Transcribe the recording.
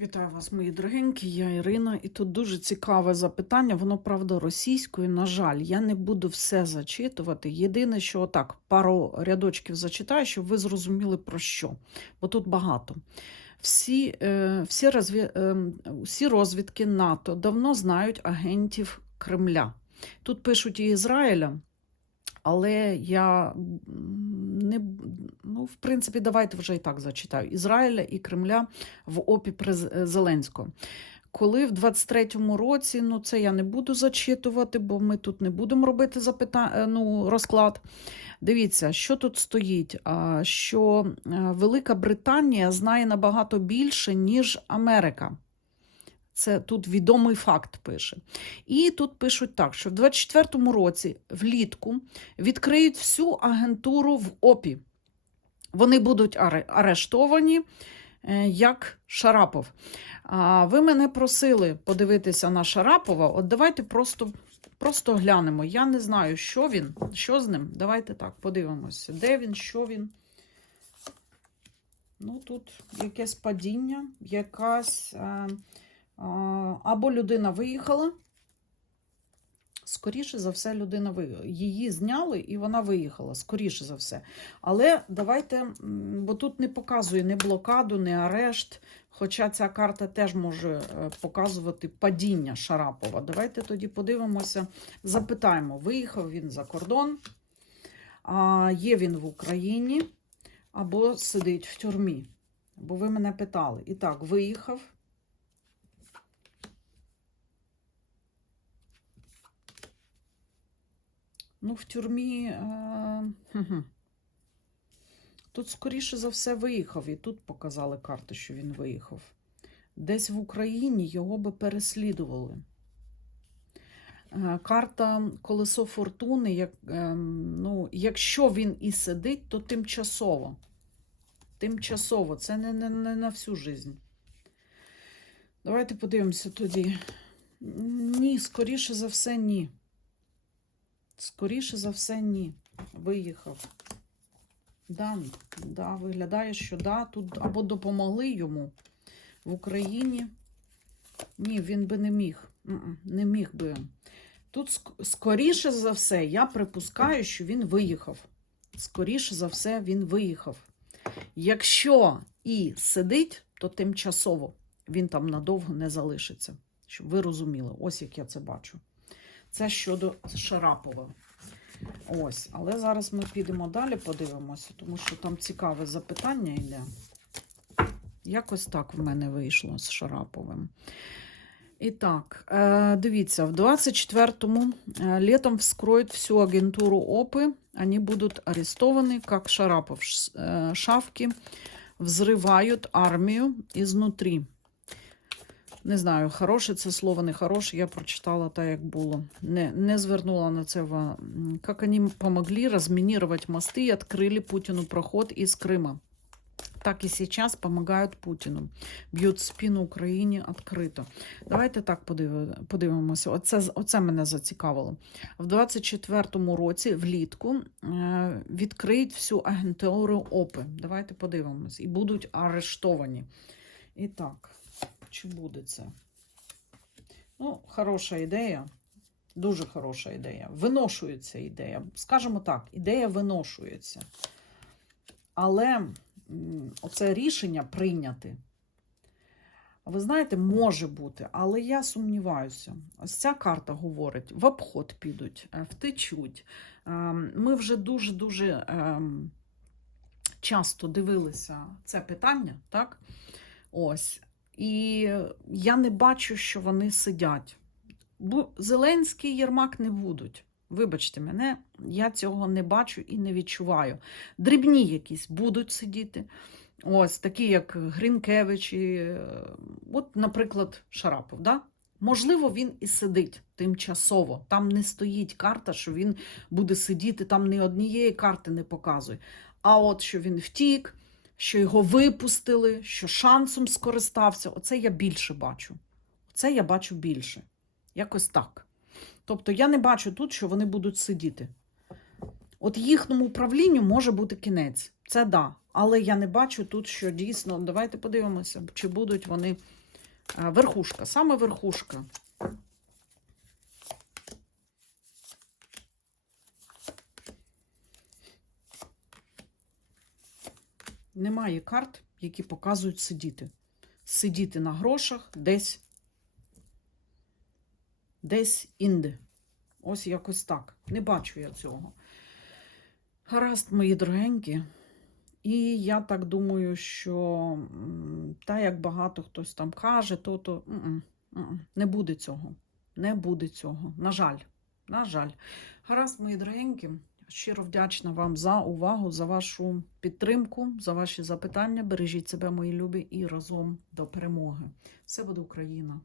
Вітаю вас, мої дорогенькі, я Ірина, і тут дуже цікаве запитання. Воно правда російською. На жаль, я не буду все зачитувати. Єдине, що отак пару рядочків зачитаю, щоб ви зрозуміли про що. Бо тут багато. Всі, е, всі, розві... е, всі розвідки НАТО давно знають агентів Кремля. Тут пишуть і Ізраїля, але я не ну, в принципі, давайте вже і так зачитаю. Ізраїля і Кремля в опі през- Зеленського. Коли в 23-му році, ну це я не буду зачитувати, бо ми тут не будемо робити запита... е, ну, розклад. Дивіться, що тут стоїть, що е, Велика Британія знає набагато більше, ніж Америка. Це тут відомий факт пише. І тут пишуть так, що в 24-му році влітку відкриють всю агентуру в ОПІ. Вони будуть аре- арештовані е, як Шарапов. А ви мене просили подивитися на Шарапова. От давайте просто, просто глянемо. Я не знаю, що він, що з ним. Давайте так подивимося. Де він, що він. Ну, тут якесь падіння, якась. е, Або людина виїхала. Скоріше за все, людина виїхала. Її зняли і вона виїхала, скоріше за все. Але давайте, бо тут не показує ні блокаду, ні арешт. Хоча ця карта теж може е, показувати падіння Шарапова. Давайте тоді подивимося, запитаємо, виїхав він за кордон, а є він в Україні або сидить в тюрмі. Бо ви мене питали. І так, виїхав. Ну, в тюрмі. Е... Тут, скоріше за все, виїхав, і тут показали карти, що він виїхав. Десь в Україні його би переслідували. Е, Карта Колесо Фортуни, як, ем, ну, якщо він і сидить, то тимчасово. Тимчасово, це не, не, не на всю жизнь. Давайте подивимося тоді. Ні, скоріше за все, ні. Скоріше за все, ні. Виїхав. Да, да, виглядає, що да, тут або допомогли йому в Україні. Ні, він би не міг. Не міг би. Тут, скоріше за все, я припускаю, що він виїхав. Скоріше за все, він виїхав. Якщо і сидить, то тимчасово він там надовго не залишиться. Щоб ви розуміли, ось як я це бачу. Це щодо Шарапова. Ось, але зараз ми підемо далі, подивимося, тому що там цікаве запитання йде. Якось так в мене вийшло з Шараповим. І так, е, дивіться, в 24-му е, летом вскроют всю агентуру ОПы. Они будут арестованы, как Шарапов. Ш- э, Шавки взрывают армию изнутри. Не знаю, хороше це слово, не хороше. Я прочитала так, як було. Не, не звернула на це увагу. М, Как они помогли разминировать мосты и открыли Путину проход из Крыма. Так і сейчас помагають Путіну. Б'ють спину Україні відкрито. Давайте так подиви- подивимося. Оце, оце мене зацікавило. В 24-му році, влітку, е, відкриють всю агентуру ОПИ. Давайте подивимось. І будуть арештовані. І так, чи буде це? Ну, хороша ідея. Дуже хороша ідея. Виношується ідея. Скажімо так, ідея виношується. Але оце рішення прийняти. Ви знаєте, може бути, але я сумніваюся. Ось ця карта говорить: в обход підуть, е, втечуть. Ем, Ми вже дуже-дуже ем, часто дивилися це питання, так? Ось. І я не бачу, що вони сидять. Бо Зеленський Єрмак не будуть. Вибачте мене, я цього не бачу і не відчуваю. Дрібні якісь будуть сидіти. Ось такі, як Грінкевич, і, е, от, наприклад, Шарапов. Да? Можливо, він і сидить тимчасово. Там не стоїть карта, що він буде сидіти, там ні однієї карти не показує. А от що він втік, що його випустили, що шансом скористався, оце я більше бачу. Оце я бачу більше. Якось так. Тобто я не бачу тут, що вони будуть сидіти. От їхньому управлінню може бути кінець. Це да. Але я не бачу тут, що дійсно. Давайте подивимося, чи будуть вони Верхушка, саме верхушка. Немає карт, які показують сидіти. Сидіти на грошах десь. Десь інде. Ось якось так. Не бачу я цього. Гаразд, мої дорогенькі. І я так думаю, що та як багато хтось там каже, то то не буде цього. Не буде цього. На жаль. На жаль. Гаразд, мої дорогенькі. Щиро вдячна вам за увагу, за вашу підтримку, за ваші запитання. Бережіть себе, мої любі, і разом до перемоги. Все буде Україна!